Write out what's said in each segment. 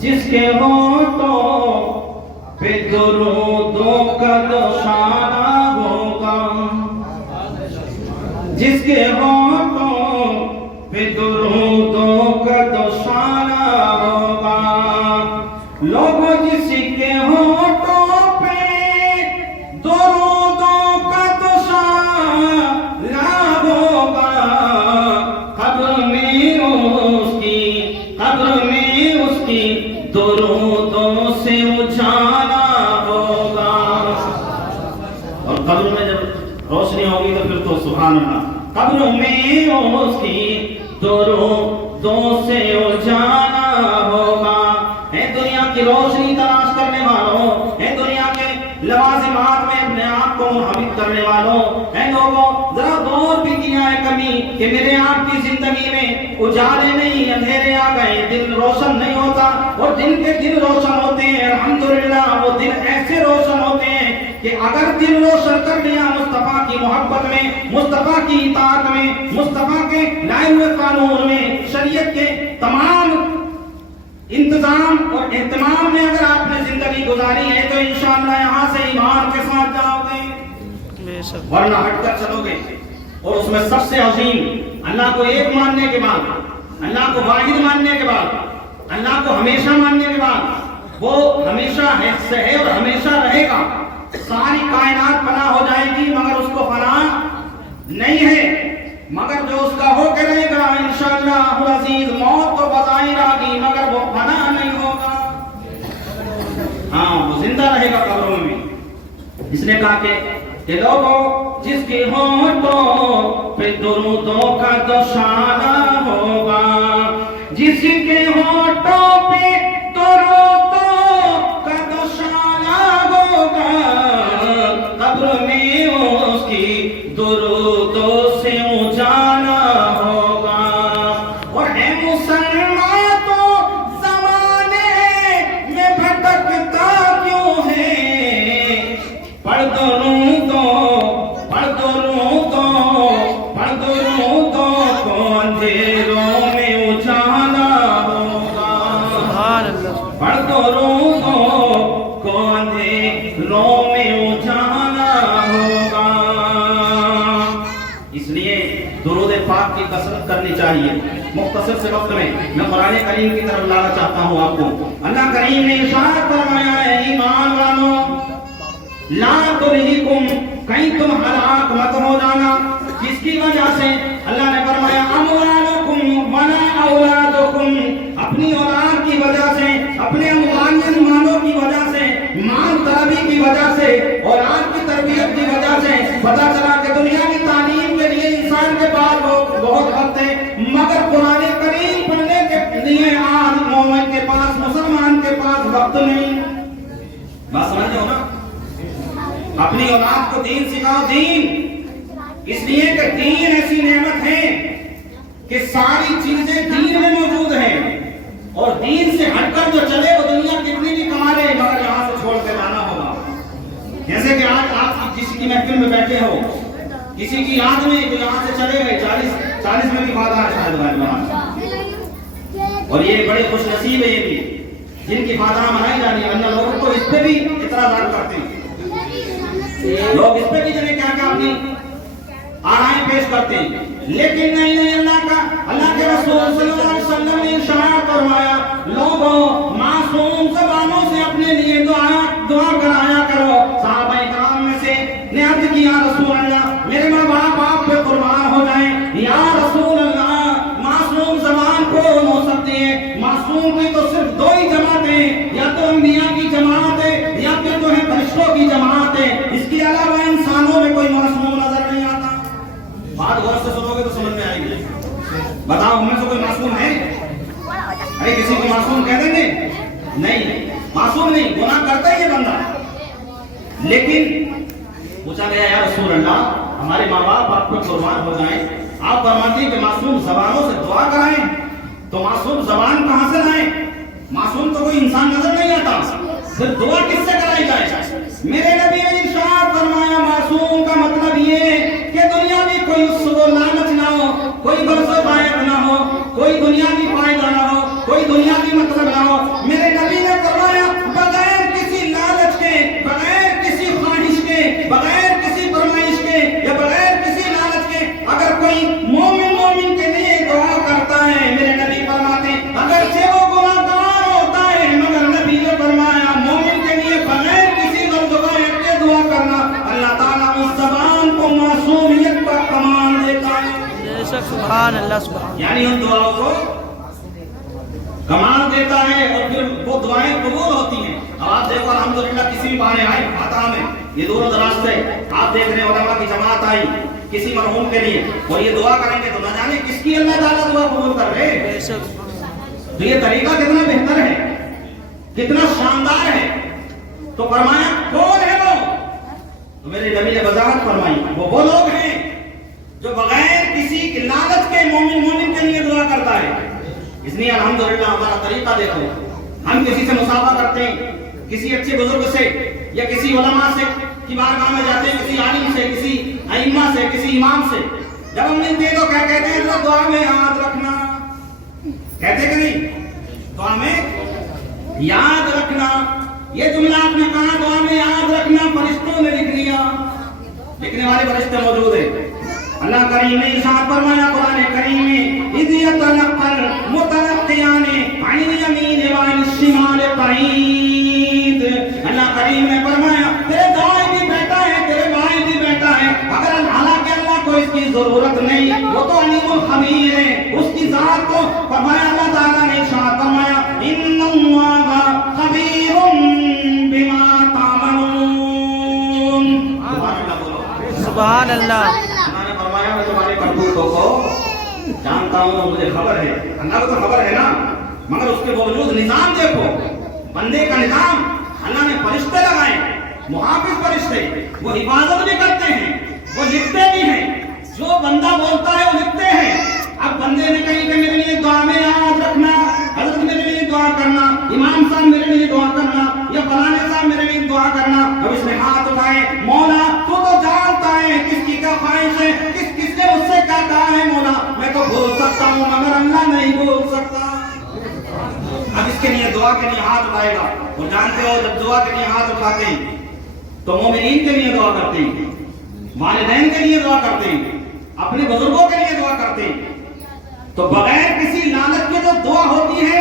جس کے ہونٹوں پہ درودوں کا دوشانہ ہوگا، جس کے ہونٹوں پہ درودوں کا دوشانہ ہوگا، لوگوں جس کے ہونٹوں پہ درودوں کا دوشانہ ہوگا، قبر میں اس کی درودوں سے اجالا ہوگا۔ اور قبر میں جب روشنی ہوگی تو پھر تو سبحان اللہ، قبر میں اس کی درودوں سے اجالا ہوگا۔ اے دنیا کی روشنی تلاش کرنے والوں، اے دنیا کے لوازمات میں اپنے آپ کو منہمک کرنے والوں، اے لوگوں ذرا غور بھی کیا ہے کبھی کہ میرے آپ کی زندگی میں اجالے نہیں، اندھیرے آ گئے، دن روشن نہیں ہوتا، اور دن کے دن روشن ہوتے ہیں۔ الحمدللہ وہ دن ایسے روشن ہوتے ہیں کہ اگر دل روشن کر لیا مصطفیٰ کی محبت میں، مصطفیٰ کی اطاعت میں، مصطفیٰ کے لائے ہوئے قانون میں، شریعت کے تمام انتظام اور اہتمام میں اگر آپ نے زندگی گزاری ہے تو انشاءاللہ یہاں سے ایمان کے ساتھ جاؤ گے، ورنہ ہٹ کر چلو گے۔ اور اس میں سب سے عظیم، اللہ کو ایک ماننے کے بعد، اللہ کو واحد ماننے کے بعد، اللہ کو ہمیشہ ماننے کے بعد، وہ ہمیشہ ہے اور ہمیشہ رہے گا۔ ساری کائنات فنا ہو جائے گی مگر اس کو فنا نہیں ہے، مگر جو اس کا ہو کے رہے گا انشاءاللہ العزیز، موت تو بظاہر آ گئی مگر وہ فنا نہیں ہوگا، ہاں وہ زندہ رہے گا قبروں میں۔ اس نے کہا کہ لوگوں جس کے ہونٹوں پہ درودوں کا دوشانہ ہوگا، جس کے ہونٹوں پہ درودوں کا دوشانہ ہوگا، قبر میں اس کی درودوں سے اجالا ہوگا۔ اور اے مسلمان تو زمانے میں بھٹکتا کیوں ہے، پڑھ درودوں کو اندھیروں میں اجالا ہوگا، پڑھ درودوں کو اندھیروں میں اجالا ہوگا۔ اس لیے درود پاک کی کثرت کرنی چاہیے۔ مختصر سے وقت میں قرآن کریم کی طرف لانا چاہتا ہوں آپ کو۔ اللہ کریم نے ارشاد فرمایا ہے ایمان والوں، لا تلہکم، کہیں تم ہلاک مت ہو جانا، جس کی وجہ سے اللہ نے فرمایا اموالکم ولا اولادکم، اپنی اولاد کی وجہ سے، اپنے مالوں کی وجہ سے، مال طلبی کی وجہ سے، اولاد کی تربیت کی وجہ سے پتہ چلا کہ دنیا کی تعلیم کے لیے انسان کے پاس بہت وقت ہے، مگر قرآن کریم پڑھنے کے لیے آج مومن کے پاس، مسلمان کے پاس وقت نہیں۔ بات سمجھتے ہو نا؟ اپنی اولاد کو دین سکھاؤ، دین، اس لیے کہ دین ایسی نعمت ہے کہ ساری چیزیں دین میں موجود ہیں، اور دین سے ہٹ کر جو چلے وہ دنیا کتنی بھی کما لے مگر یہاں سے چھوڑ کے جانا ہوگا۔ جیسے کہ آج آپ کسی کی محفل میں بیٹھے ہو، کسی کی یاد میں جو یہاں سے چلے گئے، 40 میں بھی فادہ ہے شاید وہاں، اور یہ بڑے خوش نصیب ہے یہ بھی جن کی فادہ منائی جانی ہے، ورنہ لوگ تو اس پہ بھی اعتراضات کرتے ہیں، لوگ اس پہ بھی جنہیں کیا اپنی آرائیں پیش کرتے ہیں، لیکن نہیں اللہ کے رسول صلی اللہ علیہ وسلم نے ارشاد فرمایا لوگوں معصوم زبانوں سے اپنے لیے دعا کرایا کرو۔ صحابہ کرام میں سے نے عرض کیا رسول اللہ میرے ماں باپ آپ پہ قربان ہو جائیں، یا رسول اللہ معصوم زبان کون ہو سکتی ہے؟ معصوم کی تو صرف دو ہی جماعت ہے، یا تو انبیاء کی جماعت ہے یا پھر جو ہے فرشتوں کی جماعت ہے، اس کے علاوہ انسانوں میں کوئی معصوم نظر نہیں آتا۔ بات غور سے سنو گے تو سمجھ میں آئے گی۔ بتاؤ ہم میں سے کوئی معصوم ہے؟ ارے کسی کو معصوم کہہ دیں گے؟ نہیں، معصوم نہیں، گناہ کرتا ہے یہ بندہ، لیکن پوچھا گیا یا رسول اللہ ہمارے ماں باپ آپ کو قربان ہو جائیں، آپ فرماتے ہیں کہ معصوم زبانوں سے دعا کرائیں، تو معصوم زبان کہاں سے لائیں؟ معصوم تو کوئی انسان نظر نہیں آتا، پھر دعا کس سے کرائی جائے؟ میرے نبی نے ارشاد فرمایا معصوم کا مطلب یہ کہ دنیا میں کوئی اس کو لالچ نہ ہو، کوئی غرض و فائدہ نہ ہو، کوئی دنیاوی فائدہ نہ ہو، کوئی دنیاوی مطلب نہ ہو۔ میرے یعنی ان دعاؤں کو کمال دیتا ہے اور پھر وہ دعائیں قبول ہوتی ہیں. اب آپ دیکھو الحمدللہ کسی بھی بہانے آئے فاتحہ میں یہ دور و دراز سے آپ دیکھ رہے ہیں علماء کی جماعت آئی کسی مرحوم کے لیے اور یہ دعا کریں گے تو نہ جانے کس کی اللہ تعالیٰ دعا قبول کر رہے. تو یہ طریقہ کتنا بہتر ہے, کتنا شاندار ہے. تو فرمایا کون ہے وہ؟ تو میرے نبی نے وضاحت فرمائی وہ لوگ ہیں جو بغیر کسی کی لالچ کے مومن کے لیے دعا کرتا ہے. اس لیے الحمدللہ ہمارا طریقہ دیکھو, ہم کسی سے مصافحہ کرتے ہیں, کسی اچھے بزرگ سے یا کسی علماء سے کی بارگاہ میں جاتے ہیں, کسی عالم سے, کسی ائمہ سے, کسی امام سے, جب ہم ملتے ہیں تو کیا کہتے ہیں؟ تو دعا میں یاد رکھنا. کہتے کہ نہیں؟ دعا میں یاد رکھنا. یہ جملہ آپ نے کہا دعا میں یاد رکھنا, فرشتوں نے لکھ لیا, لکھنے والے فرشتے موجود ہیں. اللہ کریم نے ارشاد فرمایا قرآن کریم میں اذ یتلقى المتلقیان عن الیمین وعن الشمال قعید. اللہ کریم نے فرمایا تیرے دائیں بھی بیٹا ہے, تیرے بائیں بھی بیٹا ہے. اگر حالانکہ اللہ کو اس کی ضرورت نہیں, وہ تو علیم الخبیر ہے, اس کی ذات کو فرمایا اللہ تعالیٰ نے ارشاد فرمایا ان اللہ خبیر بما تعملون. سبحان اللہ. میں تمہارے کرتوتوں کو جانتا ہوں, مجھے خبر ہے. اللہ کو تو خبر ہے نا, مگر اس کے باوجود نظام دیکھو, بندے کا نظام. اللہ نے فرشتے لگائے, محافظ فرشتے, وہ حفاظت بھی کرتے ہیں, وہ لکھتے بھی ہیں. جو بندہ بولتا ہے وہ لکھتے ہیں. اب بندے نے کہیں کہ میرے لیے دعا میں یاد رکھنا, حضرت میرے لیے دعا کرنا, امام صاحب میرے لیے دعا کرنا, یا فلانے صاحب میرے لیے دعا کرنا. اب اس نے ہاتھ اٹھائے, مولا تو جانتا ہے کس کی کیا خواہش ہے, کس نے مجھ سے کیا کہا ہے. مولا میں تو بول سکتا ہوں مگر اللہ نہیں بول سکتا. اب اس کے لیے دعا کے لیے ہاتھ اٹھائے گا. اور جانتے ہو جب دعا کے لیے ہاتھ اٹھاتے ہیں تو مومنین کے لیے دعا کرتے ہیں, والدین کے لیے دعا کرتے ہیں, اپنے بزرگوں کے لیے دعا کرتے ہیں. تو بغیر کسی لالچ کے جو دعا ہوتی ہے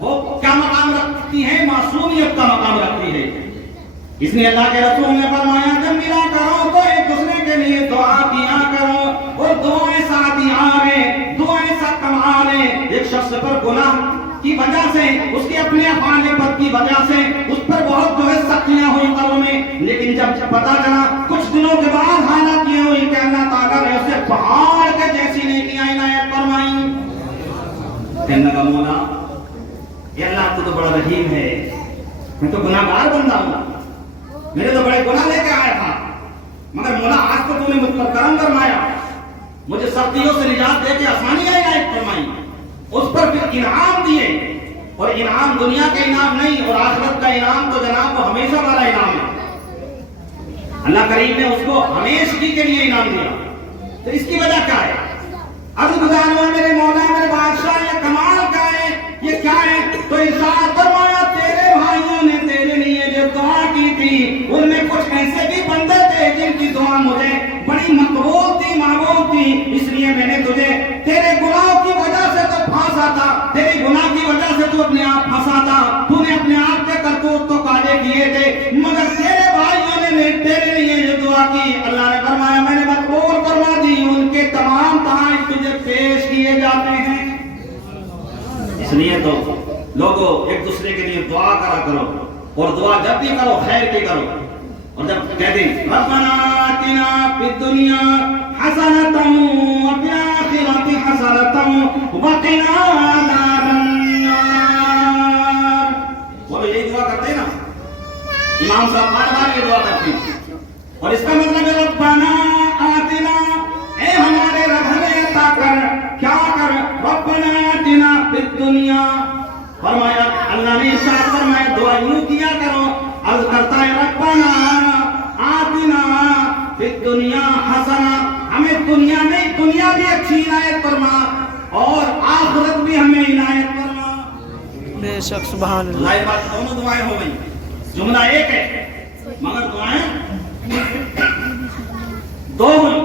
وہ کیا مقام رکھتی ہے؟ معصومیت کا مقام رکھتی ہے. اس لیے اللہ کے رسول نے فرمایا جب ملا کرو تو ایک دوسرے کے لیے دعا کیا کرو, اور دعائیں ساتھ یاریں, دعائیں ساتھ کمالیں. ایک شخص پر گناہ کی وجہ سے, اس کے اپنے افعال بد کی وجہ سے اس پر بہت جو ہے سختیاں ہوئی قلب میں, لیکن جب پتا چلا کچھ دنوں کے بعد حالات یہ ہوئی کہ اللہ تعالیٰ نے اسے پہاڑ کے جیسی نیکیاں عنایت فرمائی. کہنے لگا مولا یہ اللہ تو بڑا رحیم ہے, میں تو گناہگار بندہ ہوں, میرے تو بڑے گناہ لے کے آیا تھا, مگر مولا آج تو تم نے مجھ پر کرم فرمایا, مجھے سختیوں سے نجات دے کے آسانیاں عنایت فرمائی, اس پر پھر انعام دیے. اور انعام دنیا کا انعام نہیں, اور آخرت کا انعام تو جناب وہ ہمیشہ والا انعام ہے. اللہ کریم نے اس کو ہمیشگی کے لیے انعام دیا. تو اس کی وجہ کیا ہے؟ عرض گزار ہوا میرے مولا میرے بادشاہ, یہ کمال کیا ہے, یہ کیا ہے؟ تو ارشاد فرمایا تیرے بھائیوں نے تیرے لیے جو دعا کی تھی ان میں کچھ ایسے بھی بندے تھے جن کی دعا مجھے بڑی مقبول تھی, معقول تھی. اس لیے میں نے تجھے تیرے گناہوں کی وجہ سے تو پھانسا تھا, تیرے گناہ کی وجہ سے تو اپنے آپ پھنسا تھا, تو نے اپنے آپ کے کرتوت تو کالے کیے تھے, مگر تیرے بھائیوں نے تیرے لیے جو دعا کی اللہ نے فرمایا میں نے مقبول فرما دی. ان کے تمام تحائف تجھے پیش کیے جاتے ہیں. اس لیے تو لوگوں ایک دوسرے کے لیے دعا کرا کرو, اور دعا جب بھی کرو خیر کی کرو. اور جب کہہ دیں ربنا آتنا فی الدنیا حسنۃ وفی الآخرۃ حسنۃ وقنا عذاب النار, وہ یہی دعا کرتے ہیں نا, امام صاحب بار بار یہ دعا کرتے ہیں. اور اس کا مطلب ہے ربنا آتنا, اے ہمارے رب ہمیں عطا کر, کیا کر؟ ربنا آتنا فی الدنیا. فرمایا اللہ نے ارشاد فرمایا دعا یوں کیا کرو, عرض کرتا ہے ربنا آتنا فی الدنیا حسنہ, ہمیں دنیا میں دنیا بھی اچھی عنایت فرما اور آخرت بھی ہمیں عنایت فرما. بے شک سبحان اللہ. اللہ بات دونوں دعائیں ہو گئی, جملہ ایک ہے مگر دعائیں دو ہوئی.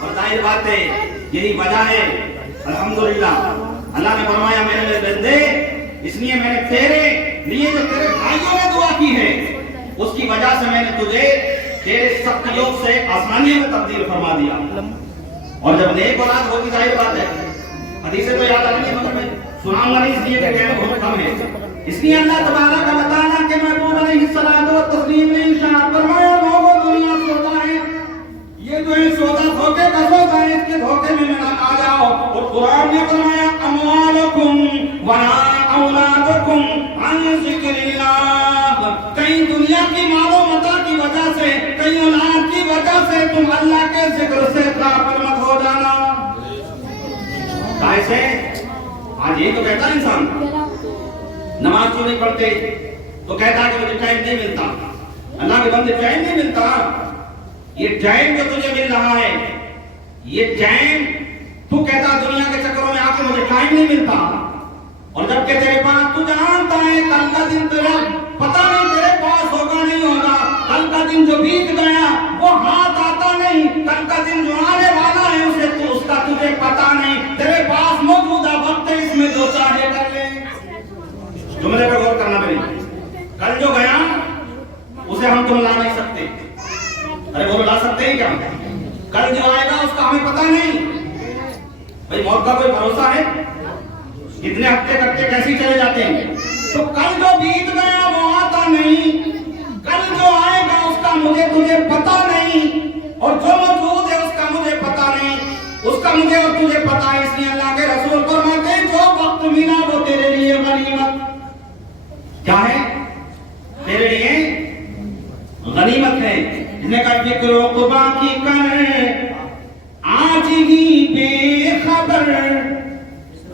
اور ظاہر بات ہے یہی وجہ ہے الحمدللہ اللہ نے فرمایا میرے بندے اس لیے میں نے تیرے لیے جو تیرے بھائیوں نے دعا کی ہے اس کی وجہ سے میں نے تجھے تیرے سختیوں سے آسانیوں میں تبدیل فرما دیا. اور جب نیک اولاد ہوگی ظاہر بات ہے حدیثیں تو یاد آتی ہیں مگر میں سناؤں گا نہیں اس لیے کہ ٹائم بہت کم ہے. اس لیے اللہ تبارک و تعالیٰ کے محبوب علیہ الصلوۃ والتسلیم نے ارشاد فرمایا لوگوں دنیا سودا ہے یہ جو ہے سودا دھوکے کا سودا ہے اس کے دھوکے میں نہ آ جاؤ. اور قرآن نے فرمایا اموالکم ولا اولادکم عن ذکر اللہ. کہیں دنیا کی مال و متاع کی وجہ سے کہیں اولاد کی وجہ سے تم اللہ کے ذکر سے غافل مت ہو جانا. کیسے آج یہ تو کہتا ہے انسان نماز کیوں نہیں پڑھتے تو کہتا ہے کہ مجھے ٹائم نہیں ملتا. اللہ کے بندے ٹائم نہیں ملتا. یہ ٹائم جو تجھے مل رہا ہے یہ ٹائم تو کہتا دنیا کے چکروں میں آ کے مجھے ٹائم نہیں ملتا اور جب کہ تیرے پاس تو جانتا ہے کل کا دن تیرا پتہ نہیں تیرے پاس ہوگا نہیں ہوگا. کل کا دن جو بیت گیا وہ ہاتھ آتا نہیں. کل کا دن جو آنے والا ہے اسے تو اس کا تجھے پتہ نہیں. تیرے پاس موجودہ وقت ہے اس میں جو چاہے کر لے. جملے پہ غور کرنا پڑے. کل جو گیا اسے ہم تم لا نہیں سکتے. ارے وہ لا سکتے ہیں کیا؟ کل جو آئے گا اس کا ہمیں پتہ نہیں. بھئی موت کا کوئی بھروسہ ہے؟ کتنے ہفتے کٹتے کیسے چلے جاتے ہیں. تو کل جو بیت گیا وہ آتا نہیں. کل جو آئے گا اس کا مجھے تجھے پتہ نہیں اور جو موجود ہے اس کا مجھے پتہ نہیں. اس کا مجھے اور تجھے پتہ ہے. اس لیے اللہ کے رسول فرماتے ہیں جو وقت ملا وہ تیرے لیے غنیمت کیا ہے؟ تیرے لیے غنیمت ہے. جس نے کہا فکر عقبا کی کر آج ہی بے خبر.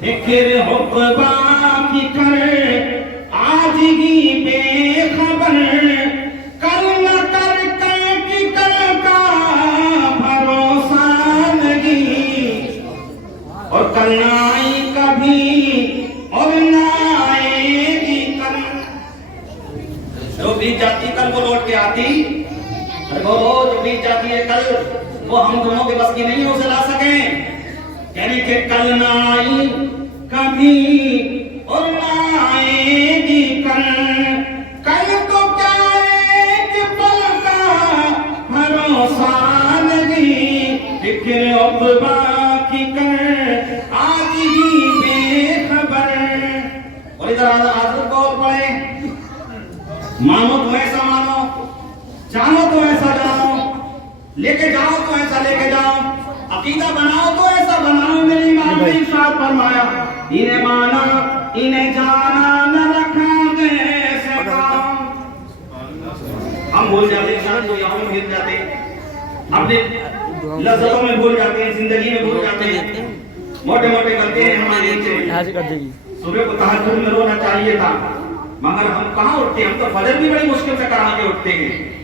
فکر عقبا کی کر آج ہی بے خبر. کل نہ کر کل کی کل کا بھروسہ نہیں اور کل نہ آئی کبھی اور نہ آئے گی کل. جو بیت جاتی کل وہ لوٹ کے آتی. وہ جو بیت جاتی ہے کل وہ ہم دونوں کے بس کی نہیں اسے لا سکیں. کہنے کہ کل نہ آئی کبھی اور نہ آئے گی کل. کل تو کیا ایک پل کا بھروسہ نہیں. فکر عقبا کی کر آج ہی بے خبر. اور ادھر حضرت کو اور پڑھے مانو تو ایسا مانو جانو تو ایسا جانو لے کے جاؤ تو ایسا لے کے جاؤ عقیدہ بناؤ تو ایسا بناؤ. میری امام نے ارشاد فرمایا انہیں مانا انہیں جانا نہ رکھا جیسے کام. ہم بھول جاتے ہیں تو یہاں میں گر جاتے اپنے لذتوں میں بھول جاتے ہیں زندگی میں بھول جاتے ہیں. موٹے موٹے کرتے ہیں ہمارے نیچے. صبح کو تہجد میں رونا چاہیے تھا مگر ہم کہاں اٹھتے ہیں. ہم تو فجر بھی بڑی مشکل سے کرا کے اٹھتے ہیں.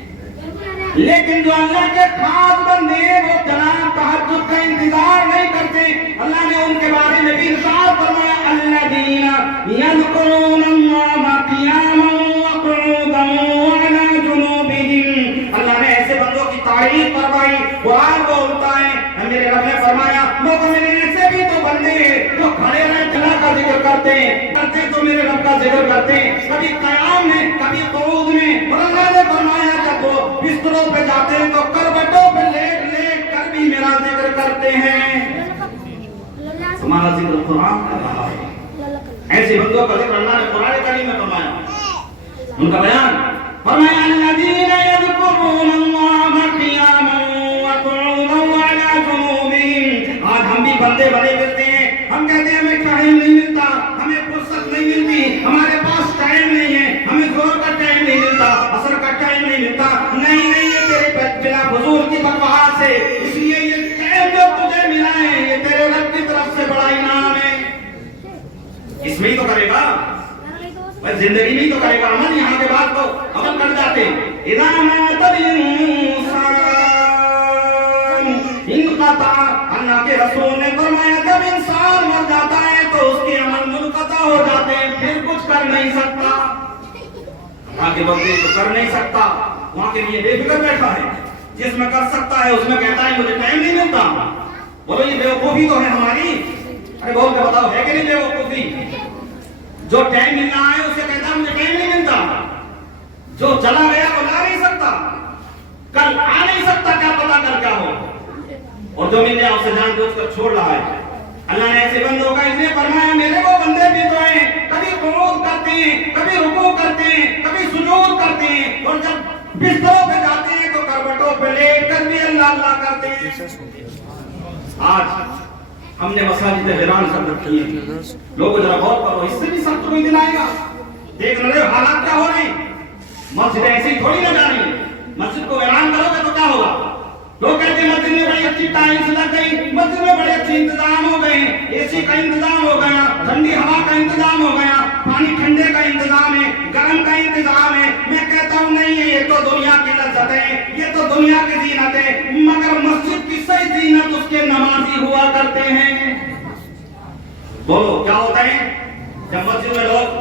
لیکن جو اللہ کے خاص بندے وہ جناب تہجد کا انتظار نہیں کرتے. اللہ نے ان کے بارے میں بھی ارشاد فرمایا الذین یذکرون اللہ قیاما وقعودا وعلی جنوبہم. اللہ نے ایسے بندوں کی تعریف فرمائی. قرآن بولتا ہے میرے رب نے فرمایا مومن ایسے بھی تو بندے ہیں جو کھڑے رہے اللہ کا ذکر کرتے ہیں تو میرے رب کا ذکر کرتے ہیں. کبھی قیام میں کبھی قعود میں. اور اللہ نے فرمایا جب وہ بستروں پہ جاتے ہیں تو کروٹوں پہ لیٹ لیٹ کر بھی میرا ذکر کرتے ہیں. تمہارا ذکر قرآن کر رہا ہے. ایسے بندوں کا ذکر اللہ نے قرآن کریم میں فرمایا. ان کا بیان فرمایا الذین یذکرون اللہ قیاما وقعودا وعلی جنوبہم. آج ہم بھی بندے بنے پھرتے ہیں. ہم کہتے ہیں ہمیں ٹائم نہیں ملتا ہمیں فرصت نہیں ملتی ہمارے پاس ٹائم نہیں ہے ہمیں ظہر کا ٹائم نہیں ملتا عصر کا ٹائم نہیں ملتا. نہیں یہ تیرے بلا فضول کی بکواس ہے. اس لیے یہ ٹائم جو تجھے ملا ہے یہ تیرے رب کی طرف سے بڑا انعام ہے. اس میں ہی تو کرے گا زندگی میں ہی تو کرے گا عمل. یہاں کے بعد تو عمل کر جاتے ہیں. اذا مات الانسان انقطع. اللہ کے رسول نے فرمایا جب انسان مر جاتا ہے تو اس کے عمل منقطع ہو جاتے ہیں پھر کچھ کر نہیں سکتا. اللہ کے بندے تو کر نہیں سکتا وہاں کے لیے بے فکر بیٹھا ہے. جس میں کر سکتا ہے اس میں کہتا ہے مجھے ٹائم نہیں ملتا. بولو یہ بیوقوفی تو ہے ہماری. ارے بول کے بتاؤ ہے کہ نہیں بیوقوفی. جو ٹائم مل رہا ہے اسے کہتا ہے مجھے ٹائم نہیں ملتا. جو چلا گیا وہ لا نہیں سکتا. کل آ نہیں سکتا کیا پتا کل کیا ہو. اور جو مل جائے اسے جان بوجھ کر چھوڑ رہا ہے. اللہ نے ایسے بندوں کا اس لیے فرمایا میرے وہ بندے بھی تو ہیں کبھی قنوت کرتے ہیں, کبھی رکوع کرتے ہیں, کبھی سجود کرتے ہیں, اور جب بستروں پہ جاتے ہیں تو کروٹوں پہ لیٹ کر بھی اللہ اللہ کرتے ہیں. آج ہم نے مساجد ویران کر رکھی ہیں. لوگوں ذرا غور کرو, اس سے بھی سخت کوئی دن آئے گا. دیکھ رہے ہو حالات کیا ہو رہے ہیں. مسجد ایسی تھوڑی نہ جا رہی ہے. مسجد کو ویران کرو گے تو کیا ہوگا؟ لوگ کہتے ہیں مسجد میں بڑی اچھی ٹائلس لگ گئی, مسجد میں بڑے اچھے انتظام ہو گئے, اے سی کا انتظام ہو گیا, ٹھنڈی ہوا کا انتظام ہو گیا, پانی ٹھنڈے کا انتظام ہے, گرم کا انتظام ہے. میں کہتا ہوں نہیں ہے, یہ تو دنیا کی لذت ہے, یہ تو دنیا کی زینت ہے, مگر مسجد کی صحیح زینت اس کے نمازی ہوا کرتے ہیں. بولو کیا ہوتا ہے جب مسجد میں لوگ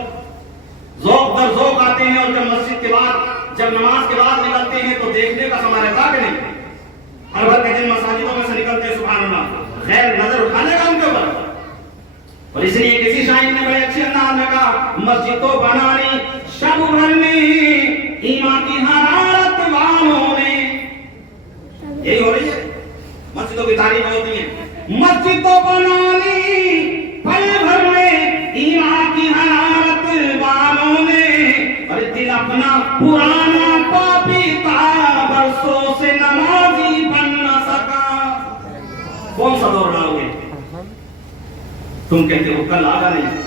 ذوق در ذوق آتے ہیں, اور جب مسجد کے بعد جب نماز کے بعد نکلتے ہیں تو دیکھنے کا سما رہتا کہ نہیں. ہر وقت جن مساجدوں میں سے نکلتے ہیں سبحان اللہ, خیر نظر اٹھانے کا ان کے اوپر. اور اس لیے کسی شاعر نے بڑے اچھے انداز میں کہا مسجد تو بنانی شب بھر میں ایمان کی حرارت والوں نے. یہی ہو رہی ہے, مسجدوں کی تعریف ہوتی ہے. مسجد تو بنانی پل بھر میں ایمان کی حرارت والوں نے, اور دل اپنا پرانا پاپی تھا برسوں سے نمازی بن نہ سکا. کون سا دور لاؤ گے تم؟ کہتے ہو کل آگا نہیں,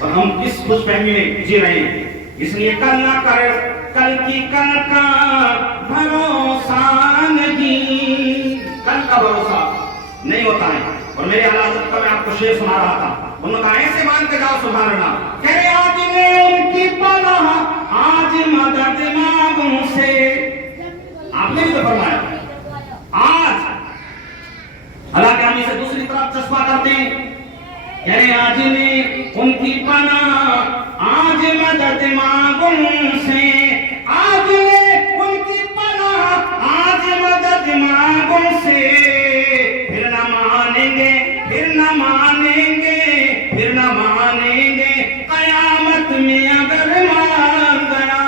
اور ہم کس خوش فہمی میں جی رہے ہیں. اس لیے کل نہ کر, کل کی کل کا بھروسہ نہیں, کل کا بھروسہ نہیں ہوتا ہے. اور میرے حالات کا میں آپ کو شعر سنا رہا تھا, انہوں نے کہا ایسے مان کے جاؤ سبحان اللہ, کہ آج نے ان کی پناہ آج مدد مانگوں سے. آپ نے بھی تو فرمایا آج, حالانکہ ہم اسے دوسری طرف چسپا کرتے ہیں. کہ آج نے ان کی پناہ آج مدد مانگوں سے, آج نے ان کی پناہ آج مدد مانگوں سے. پھر نہ مانیں گے, پھر نہ مانیں گے, پھر نہ مانیں گے قیامت میں اگر مان گیا.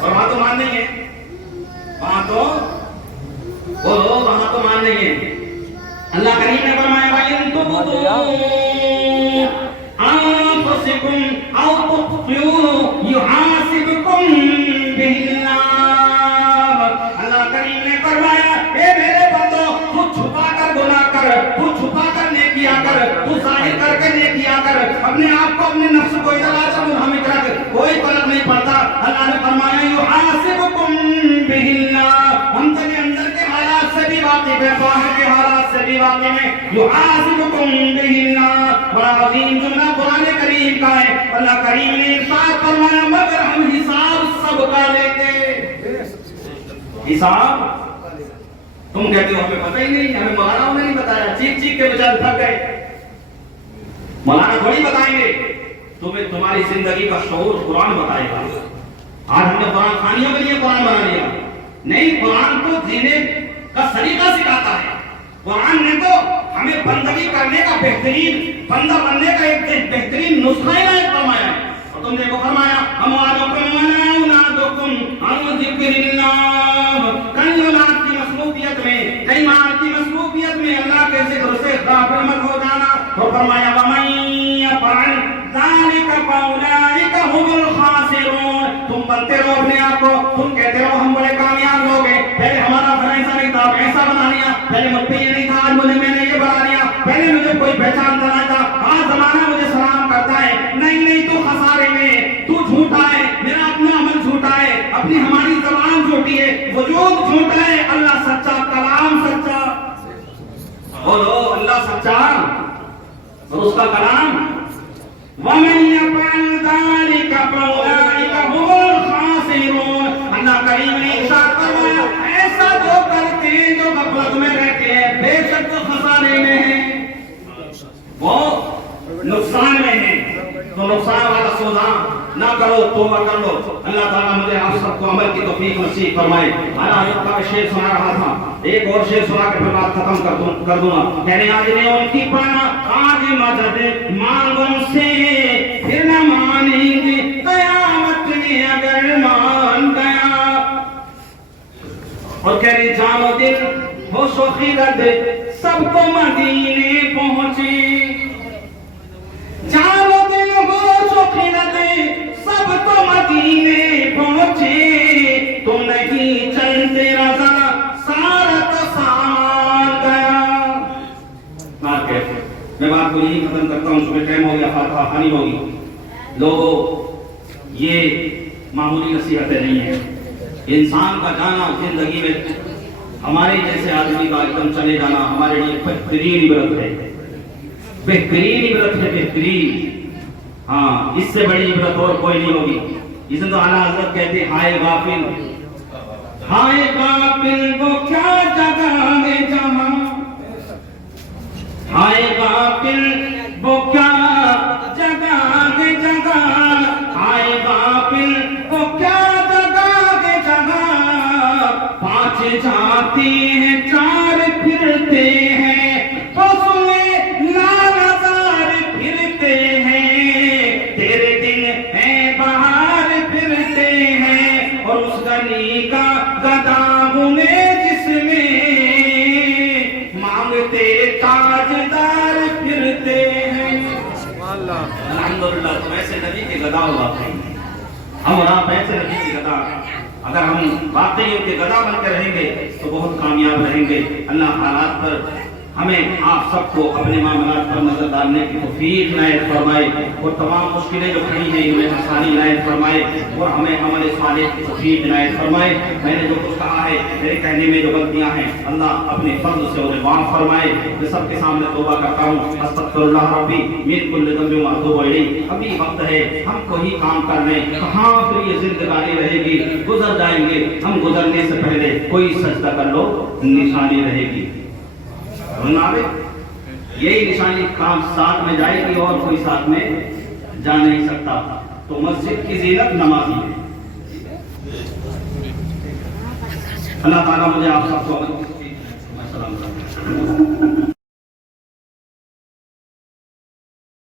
اور وہاں تو مان نہیں ہے, وہاں تو بولو وہاں تو مان نہیں ہے. اللہ کریم نے فرمایا وَإِن تُبْدُوا أَنفُسَكُمْ أَوْ تُخْفُوهُ يُحَاسِبْكُم بِهِ اللَّهُ. اللہ کریم نے فرمایا اے میرے بندو, تو چھپا کر گناہ کر, تو چھپا کر نیکیاں کر, تو ظاہر کر کے نیکیاں کر, اپنے آپ کو اپنے نفس کو ادھر آجا منہمک رکھ, کوئی فرق نہیں پڑتا. اللہ نے فرمایا يُحَاسِبْكُم بِهِ اللَّهُ. ہم تمہیں اندر کے حالات سے بھی واقف ہے, باہر کے حالات سے بھی واقف ہے. يُحَاسِبْكُم بِهِ اللَّهُ. بڑا عظیم جملہ قرآن کریم کا ہے. اللہ کریم نے ارشاد فرمایا مگر ہم حساب سب کا لیتے. حساب تم کہتے ہو ہمیں پتہ ہی نہیں, ہمیں مولانا نے نہیں بتایا, چیخ چیخ کے بیچارے تھک گئے. مولانا تھوڑی بتائیں گے تمہیں, تمہاری زندگی کا شعور قرآن بتائے گا. آج ہم نے قرآن خانیوں کے لیے قرآن بنا لیا. نہیں, قرآن تو جینے کا طریقہ سکھاتا ہے. قرآن نے تو ہمیں بندگی کرنے کا بہترین, بندہ بننے کا ایک بہترین نسخہ ہی فرمایا ہے. اور تم دیکھو فرمایا اموالکم واولادکم عن ذکر اللہ. کئی اولاد کی مصروفیت میں, کئی مال کی مصروفیت میں اللہ کے ذکر سے غافل مت ہو جانا. اور فرمایا ومن یفعل ذلک فاولئک هم الخاسرون. تم بنتے رہو اپنے آپ کو, تم کہتے رہو ہم بڑے کامیاب لوگ ہیں, پہلے ہمارا ایسا نہیں تھا, ایسا بنا لیا, پہلے مجھ پہ یہ نہیں تھا, آج مجھے میں نے یہ بنا لیا, پہلے مجھے کوئی پہچانتا نہیں تھا, آج زمانہ مجھے سلام کرتا ہے. نہیں نہیں, تو خسارے میں, تو جھوٹا ہے, میرا اپنا عمل جھوٹا ہے, اپنی ہماری زبان جھوٹی ہے, وجود جھوٹا ہے, اللہ سچا, کلام سچا. بولو اللہ سچا اور اس کا کلام. وَمَن يَفْعَلْ ذَلِكَ فَأُولَٰئِكَ هُمُ الْخَاسِرُونَ. اللہ کریم نے ارشاد فرمایا ایسا جو کرتے ہیں, جو غفلت میں رہتے ہیں, بے شک خسارے میں ہیں, وہ نقصان میں ہیں. تو نقصان والا سودا نہ کرو, توبہ کر لو. اللہ تعالیٰ مجھے آپ سب کو عمل کی توفیق نصیب فرمائے. آج کا شعر سنا رہا تھا, ایک اور شعر سنا کے پھر بات ختم کر دوں گا. کہنے آج نے ان کی پناہ آج مدد مانگوں سے, پھر نہ مانیں گے قیامت میں اگر مان گیا. اور کہہ رہی جان و دل وہ شوخیرت سب کو مدینے پہنچی، جان و دل وہ شوخیرت سب کو مدینے پہنچی، تو نہیں چلتے رضا سارا تو سامان گیا۔ میں بات کو یہی ختم کرتا ہوں، صبح ٹائم ہو گیا، فاتحہ خوانی ہوگی۔ لوگوں، یہ معمولی نصیحتیں نہیں ہیں، انسان کا جانا زندگی میں ہمارے جیسے آدمی کا ایک دم چلے جانا ہمارے لیے بہترین عبرت ہے، بہترین عبرت ہے، بہترین۔ ہاں، اس سے بڑی عبرت اور کوئی نہیں ہوگی۔ اس لیے تو اعلیٰ حضرت کہتے ہیں ہائے غافل، ہائے غافل وہ کیا جگہ ہے جہاں، ہائے غافل وہ کیا جگہ ہے جگہ، ہائے غافل وہ کیا جگہ ہے جگہ، پانچ جاتے ہیں چار پھرتے ہیں، اس میں لالزار پھرتے ہیں، تیرے دن ہے بہار پھرتے ہیں، اور اس گلی کا گدا گھومے جس میں مانگتے تاجدار پھرتے ہیں۔ الحمدللہ، تو ایسے نبی کے گدا ہوا ہے، ہم اور آپ ایسے نبی کے گدا، اگر ہم واقعی ان کے گدا بن کے رہیں گے تو بہت کامیاب رہیں گے۔ اللہ حالات پر ہمیں آپ سب کو اپنے معاملات پر نظر ڈالنے کی توفیق عنایت فرمائے، اور تمام مشکلیں جو کھڑی ہیں ان میں آسانی عنایت فرمائے، اور ہمیں عمل صالح کی توفیق عنایت فرمائے۔ میں نے جو کچھ کہا ہے، میرے کہنے میں جو غلطیاں ہیں، اللہ اپنے فضل سے انہیں معاف فرمائے۔ میں سب کے سامنے توبہ کرتا ہوں، استغفر اللہ ربی من کل ذنب واتوب الیہ۔ ابھی وقت ہے، ہم کو ہی کام کر لیں، کہاں پھر یہ زندگانی رہے گی، گزر جائیں گے ہم، گزرنے سے پہلے کوئی سجدہ کر لو، نشانی رہے گی۔ یہی نشانی کام ساتھ میں جائے گی اور کوئی ساتھ میں جا نہیں سکتا۔ تو مسجد کی زینت نمازی ہے۔ اللہ تعالیٰ مجھے آپ سب کو